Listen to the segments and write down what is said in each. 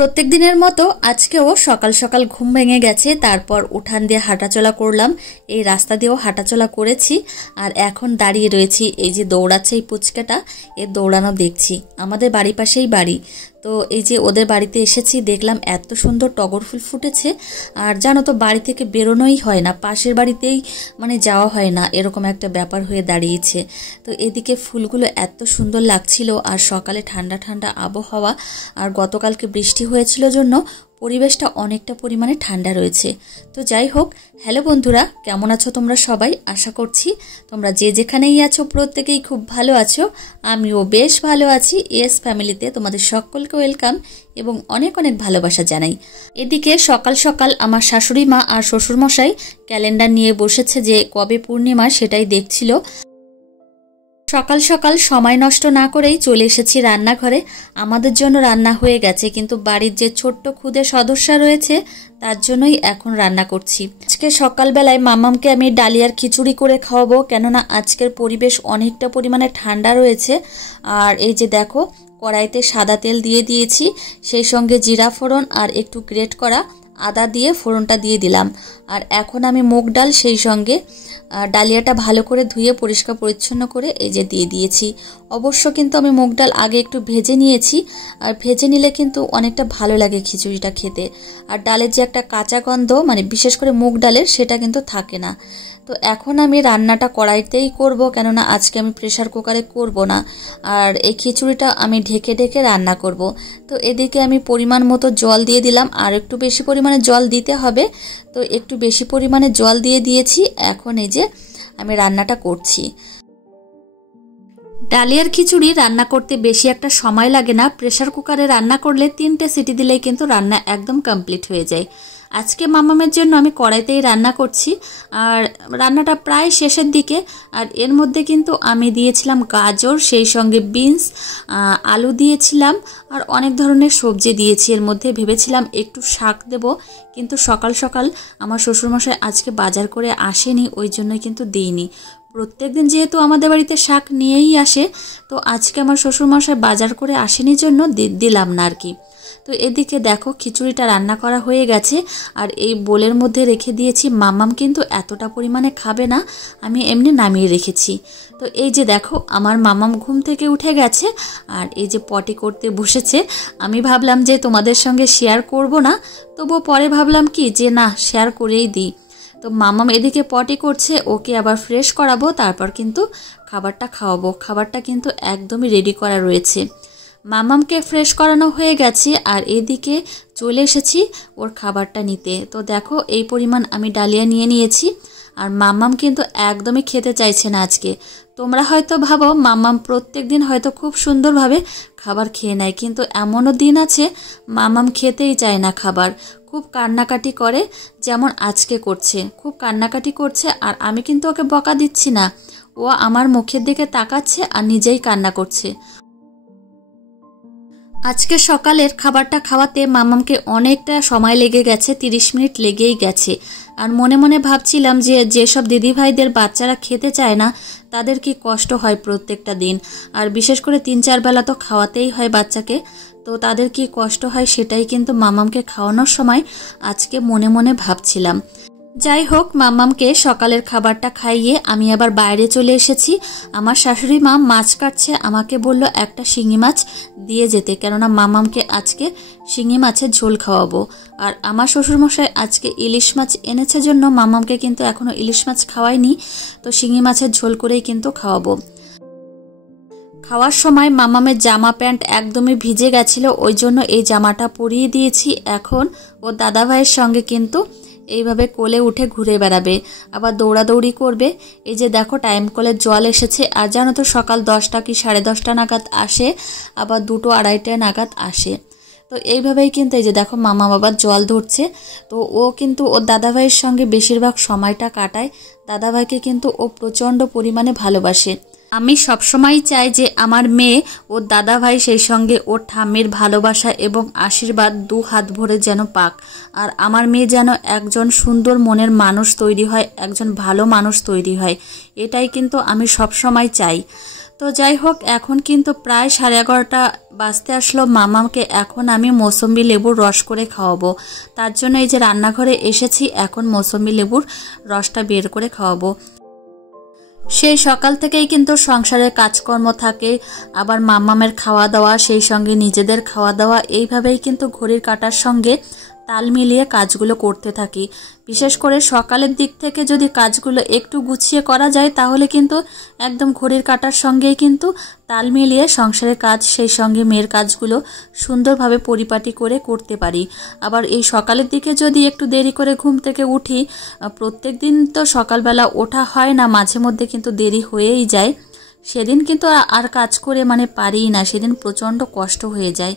প্রত্যেক দিনের মতো আজকেও সকাল সকাল ঘুম ভেঙে গেছে। তারপর উঠান দিয়ে হাঁটাচলা করলাম, এই রাস্তা দিয়েও হাঁটাচলা করেছি। আর এখন দাঁড়িয়ে রয়েছি, এই যে দৌড়াচ্ছে এই পুচকাটা, এর দৌড়ানো দেখছি। আমাদের বাড়ির পাশেই বাড়ি, তো এই যে ওদের বাড়িতে এসেছি, দেখলাম এত সুন্দর টগর ফুল ফুটেছে। আর জানো তো, বাড়ি থেকে বেরোনোই হয় না, পাশের বাড়িতেই মানে যাওয়া হয় না, এরকম একটা ব্যাপার হয়ে দাঁড়িয়েছে। তো এদিকে ফুলগুলো এত সুন্দর লাগছিল, আর সকালে ঠান্ডা ঠান্ডা আবহাওয়া, আর গতকালকে বৃষ্টি হয়েছিল জন্য পরিবেশটা অনেকটা পরিমাণে ঠান্ডা রয়েছে। তো যাই হোক, হ্যালো বন্ধুরা, কেমন আছো তোমরা সবাই? আশা করছি তোমরা যে যেখানেই আছো প্রত্যেকেই খুব ভালো আছো। আমিও বেশ ভালো আছি। এস ফ্যামিলিতে তোমাদের সকলকে ওয়েলকাম এবং অনেক অনেক ভালোবাসা জানাই। এদিকে সকাল সকাল আমার শাশুড়ি মা আর শ্বশুরমশাই ক্যালেন্ডার নিয়ে বসেছে, যে কবে পূর্ণিমা সেটাই দেখছিল। সকাল সকাল সময় নষ্ট না করেই চলে এসেছি রান্নাঘরে। আমাদের জন্য রান্না হয়ে গেছে, কিন্তু বাড়ির যে ছোট্ট ক্ষুদে সদস্য রয়েছে তার জন্যই এখন রান্না করছি। আজকে সকালবেলায় মামামকে আমি ডালিয়ার খিচুড়ি করে খাওয়াবো, কেননা আজকের পরিবেশ অনেকটা পরিমাণে ঠান্ডা রয়েছে। আর এই যে দেখো, কড়াইতে সাদা তেল দিয়ে দিয়েছি, সেই সঙ্গে জিরা ফোড়ন আর একটু গ্রেট করা আদা দিয়ে ফোড়নটা দিয়ে দিলাম। আর এখন আমি মুগ ডাল, সেই সঙ্গে ডালিয়াটা ভালো করে ধুয়ে পরিষ্কার পরিচ্ছন্ন করে এই যে দিয়ে দিয়েছি। অবশ্য কিন্তু আমি মুগ ডাল আগে একটু ভেজে নিয়েছি, আর ভেজে নিলে কিন্তু অনেকটা ভালো লাগে খিচুড়িটা খেতে। আর ডালের যে একটা কাঁচা গন্ধ, মানে বিশেষ করে মুগ ডালের, সেটা কিন্তু থাকে না। তো এখন আমি রান্নাটা কড়াইতেই করব, কেননা আজকে আমি প্রেসার কুকারে করব না। আর এই খিচুড়িটা আমি ঢেকে ঢেকে রান্না করব। তো এদিকে আমি পরিমাণ মতো জল দিয়ে দিলাম, আর একটু বেশি পরিমাণে জল দিতে হবে, তো একটু বেশি পরিমাণে জল দিয়ে দিয়েছি। এখন এই যে আমি রান্নাটা করছি। ডালিয়ার খিচুড়ি রান্না করতে বেশি একটা সময় লাগে না। প্রেসার কুকারে রান্না করলে 3টে সিটি দিলেই কিন্তু রান্না একদম কমপ্লিট হয়ে যায়। আজকে মামামের জন্য আমি কড়াইতেই রান্না করছি, আর রান্নাটা প্রায় শেষের দিকে। আর এর মধ্যে কিন্তু আমি দিয়েছিলাম গাজর, সেই সঙ্গে বিনস, আলু দিয়েছিলাম, আর অনেক ধরনের সবজি দিয়েছি এর মধ্যে। ভেবেছিলাম একটু শাক দেব, কিন্তু সকাল সকাল আমার শ্বশুরমশাই আজকে বাজার করে আসেনি, ওই জন্যই কিন্তু দিইনি। প্রত্যেকদিন যেহেতু আমাদের বাড়িতে শাক নিয়েই আসে, তো আজকে আমার শ্বশুরমশাই বাজার করে আসেনি জন্য দিলাম না আর কি। তো এদিকে দেখো, খিচুড়িটা রান্না করা হয়ে গেছে, আর এই বোলের মধ্যে রেখে দিয়েছি। মামাম কিন্তু এতটা পরিমাণে খাবে না, আমি এমনি নামিয়ে রেখেছি। তো এই যে দেখো, আমার মামাম ঘুম থেকে উঠে গেছে, আর এই যে পটি করতে বসেছে। আমি ভাবলাম যে তোমাদের সঙ্গে শেয়ার করব না, তবুও পরে ভাবলাম কি যে না, শেয়ার করেই দিই। তো মামাম এদিকে পটি করছে, ওকে আবার ফ্রেশ করাবো, তারপর কিন্তু খাবারটা খাওয়াবো। খাবারটা কিন্তু একদমই রেডি করা রয়েছে। মামামকে ফ্রেশ করানো হয়ে গেছে, আর এদিকে চলে এসেছি ওর খাবারটা নিতে। তো দেখো, এই পরিমাণ আমি ডালিয়া নিয়ে নিয়েছি, আর মামাম কিন্তু একদমই খেতে চাইছে না আজকে। তোমরা হয়তো ভাবো মামাম প্রত্যেক দিন হয়তো খুব সুন্দরভাবে খাবার খেয়ে নেয়, কিন্তু এমনও দিন আছে মামাম খেতেই চায় না খাবার, খুব কান্নাকাটি করে, যেমন আজকে করছে, খুব কান্নাকাটি করছে। আর আমি কিন্তু ওকে বকা দিচ্ছি না, ও আমার মুখের দিকে তাকাচ্ছে আর নিজেই কান্না করছে। আজকে সকালের খাবারটা খাওয়াতে মামামকে অনেকটা সময় লেগে গেছে, 30 মিনিট লেগেই গেছে। আর মনে মনে ভাবছিলাম যে যেসব দিদিভাইদের বাচ্চারা খেতে চায় না, তাদের কি কষ্ট হয় প্রত্যেকটা দিন, আর বিশেষ করে 3-4 বেলা তো খাওয়াতেই হয় বাচ্চাকে, তো তাদের কি কষ্ট হয় সেটাই কিন্তু মামামকে খাওয়ানোর সময় আজকে মনে মনে ভাবছিলাম। যাই হোক, মামামকে সকালের খাবারটা খাইয়ে আমি আবার বাইরে চলে এসেছি। আমার শাশুড়ি মা মাছ কাটছে, আমাকে বলল একটা শিঙি মাছ দিয়ে যেতে, কেননা মামামকে আজকে শিঙি মাছের ঝোল খাওয়াবো। আর আমার শ্বশুরমশাই আজকে ইলিশ মাছ এনেছে জন্য মামামকে কিন্তু এখনো ইলিশ মাছ খাওয়াইনি, তো শিঙি মাছের ঝোল করেই কিন্তু খাওয়াবো। খাওয়ার সময় মামামের জামা প্যান্ট একদমই ভিজে গেছিল, ওই জন্য এই জামাটা পরিয়ে দিয়েছি। এখন ও দাদা ভাইয়ের সঙ্গে কিন্তু এইভাবে কোলে উঠে ঘুরে বেড়াবে, আবার দৌড়াদৌড়ি করবে। এই যে দেখো, টাইম কলের জল এসেছে, আর জানো তো সকাল 10টা কি 10:30 নাগাদ আসে, আবার 2-2-2:30 নাগাদ আসে। তো এইভাবেই কিন্তু এই যে দেখো, মামা বাবার জল ধরছে। তো ও কিন্তু ওর দাদাভাইয়ের সঙ্গে বেশিরভাগ সময়টা কাটায়। দাদাভাইকে কিন্তু ও প্রচণ্ড পরিমাণে ভালোবাসে। আমি সবসময় চাই যে আমার মেয়ে ওর দাদাভাই, সেই সঙ্গে ওর ঠাম্মির ভালোবাসা এবং আশীর্বাদ 2 হাত ভরে যেন পাক। আর আমার মেয়ে যেন একজন সুন্দর মনের মানুষ তৈরি হয়, একজন ভালো মানুষ তৈরি হয়, এটাই কিন্তু আমি সবসময় চাই। তো যাই হোক, এখন কিন্তু প্রায় 11:30 বাজতে আসলো। মামামকে এখন আমি মৌসুম্বি লেবুর রস করে খাওয়াবো। তার জন্য এই যে রান্নাঘরে এসেছি, এখন মৌসুম্বি লেবুর রসটা বের করে খাওয়াবো। সেই সকাল থেকেই কিন্তু সংসারের কাজকর্ম থাকে, আবার মামামের খাওয়া দাওয়া, সেই সঙ্গে নিজেদের খাওয়া দাওয়া, এইভাবেই কিন্তু ঘড়ির কাঁটার সঙ্গে তাল মিলিয়ে কাজগুলো করতে থাকি। বিশেষ করে সকালের দিক থেকে যদি কাজগুলো একটু গুছিয়ে করা যায়, তাহলে কিন্তু একদম ঘড়ির কাঁটার সঙ্গেই কিন্তু তাল মিলিয়ে সংসারের কাজ, সেই সঙ্গে মেয়ের কাজগুলো সুন্দরভাবে পরিপাটি করে করতে পারি। আবার এই সকালের দিকে যদি একটু দেরি করে ঘুম থেকে উঠি, প্রত্যেক দিন তো সকালবেলা ওঠা হয় না, মাঝে মধ্যে কিন্তু দেরি হয়েই যায়, সেদিন কিন্তু আর কাজ করে পারি না, সেদিন প্রচণ্ড কষ্ট হয়ে যায়।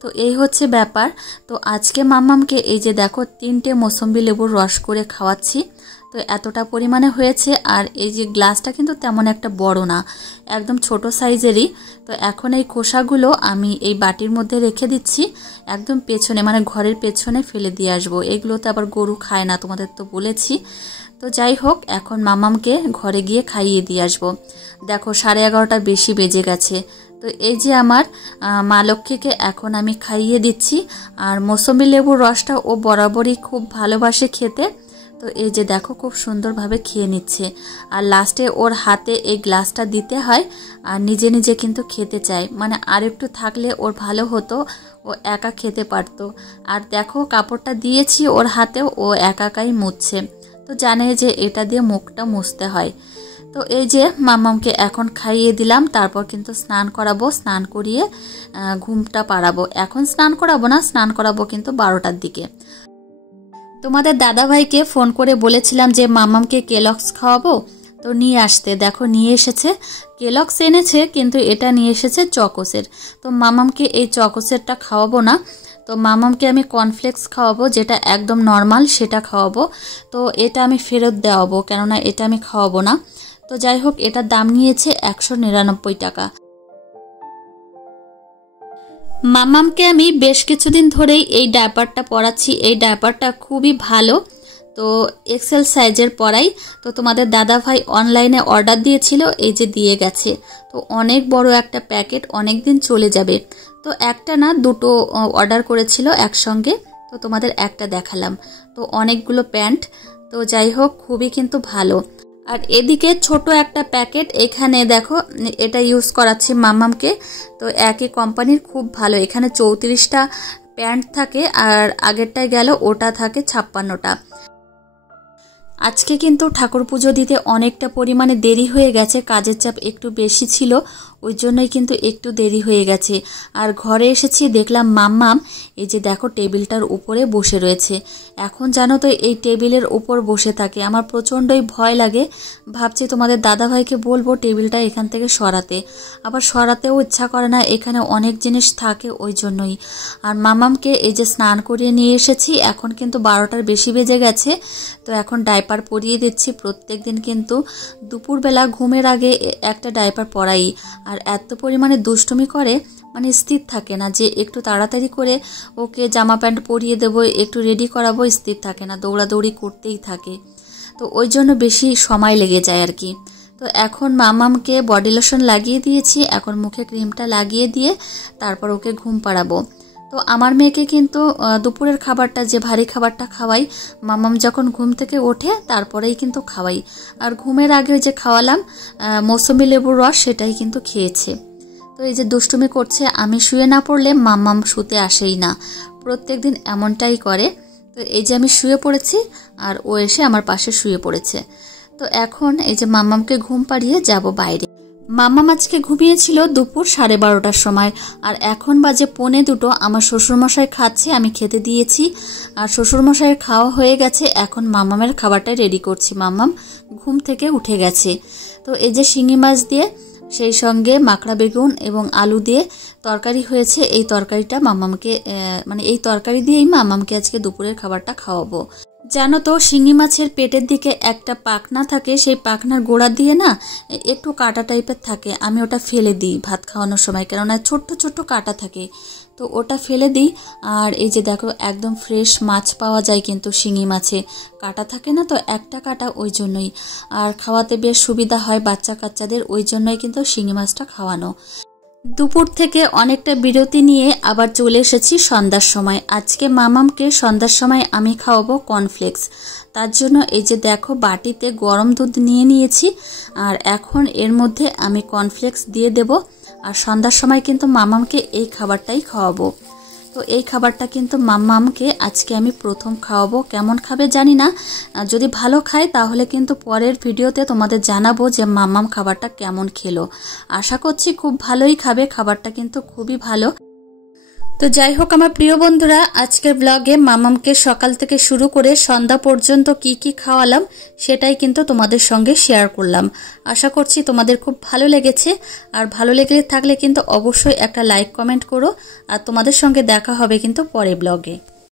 তো এই হচ্ছে ব্যাপার। তো আজকে মাম্মামকে এই যে দেখো 3টে মৌসুম্বি লেবুর রস করে খাওয়াচ্ছি। তো এতটা পরিমাণে হয়েছে, আর এই যে গ্লাসটা কিন্তু তেমন একটা বড় না, একদম ছোট সাইজেরই। তো এখন এই খোসাগুলো আমি এই বাটির মধ্যে রেখে দিচ্ছি, একদম পেছনে ঘরের পেছনে ফেলে দিয়ে আসবো। এগুলো তো আবার গরু খায় না, তোমাদের তো বলেছি। তো যাই হোক, এখন মামামকে ঘরে গিয়ে খাইয়ে দিয়ে আসবো। দেখো 11:30 বেশি বেজে গেছে। তো এই যে আমার মা লক্ষ্মীকে এখন আমি খাইয়ে দিচ্ছি। আর মৌসুম্বি লেবুর রসটা ও বরাবরই খুব ভালোবাসে খেতে। তো এই যে দেখো খুব সুন্দরভাবে খেয়ে নিচ্ছে, আর লাস্টে ওর হাতে এই গ্লাসটা দিতে হয়, আর নিজে নিজে কিন্তু খেতে চায়। আর একটু থাকলে ওর ভালো হতো, ও একা খেতে পারতো। আর দেখো কাপড়টা দিয়েছি ওর হাতেও, ও একাই মুছছে। তো জানে যে এটা দিয়ে মুখটা মুছতে হয়। তো এই যে মামামকে এখন খাইয়ে দিলাম, তারপর কিন্তু স্নান করাবো, স্নান করিয়ে ঘুমটা পাড়াবো। এখন স্নান করাবো না, স্নান করাবো কিন্তু 12টার দিকে। তোমাদের দাদাভাইকে ফোন করে বলেছিলাম যে মামামকে কেলক্স খাওয়াবো, তো নিয়ে আসতে, দেখো নিয়ে এসেছে। কেলক্স এনেছে, কিন্তু এটা নিয়ে এসেছে চকোসের। তো মামামকে এই চকোসেরটা খাওয়াবো না, তো মামামকে আমি কর্নফ্লেক্স খাওয়াবো, যেটা একদম নর্মাল সেটা খাওয়াবো। তো এটা আমি ফেরত দেওয়াবো, কেননা এটা আমি খাওয়াবো না। তো যাই হোক, এটার দাম নিয়েছে 199 টাকা। মামামকে আমি বেশ কিছুদিন ধরেই এই ডায়াপারটা পরাচ্ছি। এই ডায়াপারটা খুবই ভালো, তো এক্সেল সাইজের পরাই। তো তোমাদের দাদা ভাই অনলাইনে অর্ডার দিয়েছিল, এই যে দিয়ে গেছে। তো অনেক বড় একটা প্যাকেট, অনেক দিন চলে যাবে। তো একটা না, দুটো অর্ডার করেছিল একসঙ্গে, তো তোমাদের একটা দেখালাম। তো অনেকগুলো প্যান্ট। তো যাই হোক, খুবই কিন্তু ভালো। আর এদিকে ছোট একটা প্যাকেট, এখানে দেখো এটা ইউজ করাচ্ছি মামামকে। তো একই কোম্পানির, খুব ভালো। এখানে 34টা প্যান্ট থাকে, আর আগেরটায় গেল ওটা থাকে 56টা। আজকে কিন্তু ঠাকুর পুজো দিতে অনেকটা পরিমাণে দেরি হয়ে গেছে, কাজের চাপ একটু বেশি ছিল, ওই জন্যই কিন্তু একটু দেরি হয়ে গেছে। আর ঘরে এসেছি, দেখলাম মাম্মাম এই যে দেখো টেবিলটার উপরে বসে রয়েছে। এখন জানো তো এই টেবিলের উপর বসে থাকে, আমার প্রচণ্ডই ভয় লাগে। ভাবছি তোমাদের দাদাভাইকে বলবো টেবিলটা এখান থেকে সরাতে, আবার সরাতেও ইচ্ছা করে না, এখানে অনেক জিনিস থাকে, ওই জন্যই। আর মাম্মামকে এই যে স্নান করিয়ে নিয়ে এসেছি, এখন কিন্তু 12টার বেশি বেজে গেছে। তো এখন ডাইপার পরিয়ে দিচ্ছি। প্রত্যেক দিন কিন্তু দুপুরবেলা ঘুমের আগে একটা ডাইপার পরাই। আর এত পরিমাণে দুষ্টুমি করে, স্থির থাকে না যে একটু তাড়াতাড়ি করে ওকে জামা প্যান্ট পরিয়ে দেবো, একটু রেডি করাবো, স্থির থাকে না, দৌড়াদৌড়ি করতেই থাকে। তো ওই জন্য বেশি সময় লেগে যায় আর কি। তো এখন মামামকে বডি লোশন লাগিয়ে দিয়েছি, এখন মুখে ক্রিমটা লাগিয়ে দিয়ে তারপর ওকে ঘুম পাড়াবো। তো আমার মেয়েকে কিন্তু দুপুরের খাবারটা, যে ভারী খাবারটা খাওয়াই, মামাম যখন ঘুম থেকে ওঠে তারপরেই কিন্তু খাওয়াই। আর ঘুমের আগে যে খাওয়ালাম মৌসুমি লেবুর রস, সেটাই কিন্তু খেয়েছে। তো এই যে দুষ্টুমি করছে, আমি শুয়ে না পড়লে মাম্মাম শুতে আসেই না, প্রত্যেক দিন এমনটাই করে। তো এই যে আমি শুয়ে পড়েছি, আর ও এসে আমার পাশে শুয়ে পড়েছে। তো এখন এই যে মাম্মামকে ঘুম পাড়িয়ে যাব বাইরে। মাম্মাম আজকে ঘুমিয়েছিল দুপুর 12:30টার সময়, আর এখন বাজে 1:45। আমার শ্বশুরমশাই খাচ্ছে, আমি খেতে দিয়েছি, আর শ্বশুরমশাইয়ের খাওয়া হয়ে গেছে। এখন মাম্মামের খাবারটা রেডি করছি। মাম্মাম ঘুম থেকে উঠে গেছে। তো এই যে শিঙি মাছ দিয়ে, সেই সঙ্গে মাকড়া বেগুন এবং আলু দিয়ে তরকারি হয়েছে। এই তরকারিটা মাম্মামকে এই তরকারি দিয়েই মাম্মামকে আজকে দুপুরের খাবারটা খাওয়াবো। জানো তো, শিঙি মাছের পেটের দিকে একটা পাখনা থাকে, সেই পাখনার গোড়া দিয়ে না একটু কাটা টাইপের থাকে, আমি ওটা ফেলে দিই ভাত খাওয়ানোর সময়, কেননা ছোট্ট ছোট্ট কাটা থাকে। তো ওটা ফেলে দিই। আর এই যে দেখো একদম ফ্রেশ মাছ পাওয়া যায় কিন্তু শিঙি মাছে, কাটা থাকে না তো, একটা কাটা, ওই জন্যই। আর খাওয়াতে বেশ সুবিধা হয় বাচ্চা কাচ্চাদের, ওই জন্যই কিন্তু শিঙি মাছটা খাওয়ানো। দুপুর থেকে অনেকটা বিরতি নিয়ে আবার চলে এসেছি সন্ধ্যার সময়। আজকে মামামকে সন্ধ্যার সময় আমি খাওয়াবো কর্নফ্লেক্স। তার জন্য এই যে দেখো বাটিতে গরম দুধ নিয়ে নিয়েছি, আর এখন এর মধ্যে আমি কর্নফ্লেক্স দিয়ে দেব। আর সন্ধ্যার সময় কিন্তু মামামকে এই খাবারটাই খাওয়াবো। তো এই খাবারটা কিন্তু মাম্মামকে আজকে আমি প্রথম খাওয়াবো। কেমন খাবে জানি না, যদি ভালো খায় তাহলে কিন্তু পরের ভিডিওতে তোমাদের জানাবো যে মাম্মাম খাবারটা কেমন খেলো। আশা করছি খুব ভালোই খাবে, খাবারটা কিন্তু খুবই ভালো। তো যাই হোক আমার প্রিয় বন্ধুরা, আজকের ব্লগে মামামকে সকাল থেকে শুরু করে সন্ধ্যা পর্যন্ত কি কি খাওয়ালাম সেটাই কিন্তু তোমাদের সঙ্গে শেয়ার করলাম। আশা করছি তোমাদের খুব ভালো লেগেছে। আর ভালো লেগে থাকলে কিন্তু অবশ্যই একটা লাইক কমেন্ট করো। আর তোমাদের সঙ্গে দেখা হবে কিন্তু পরে ব্লগে।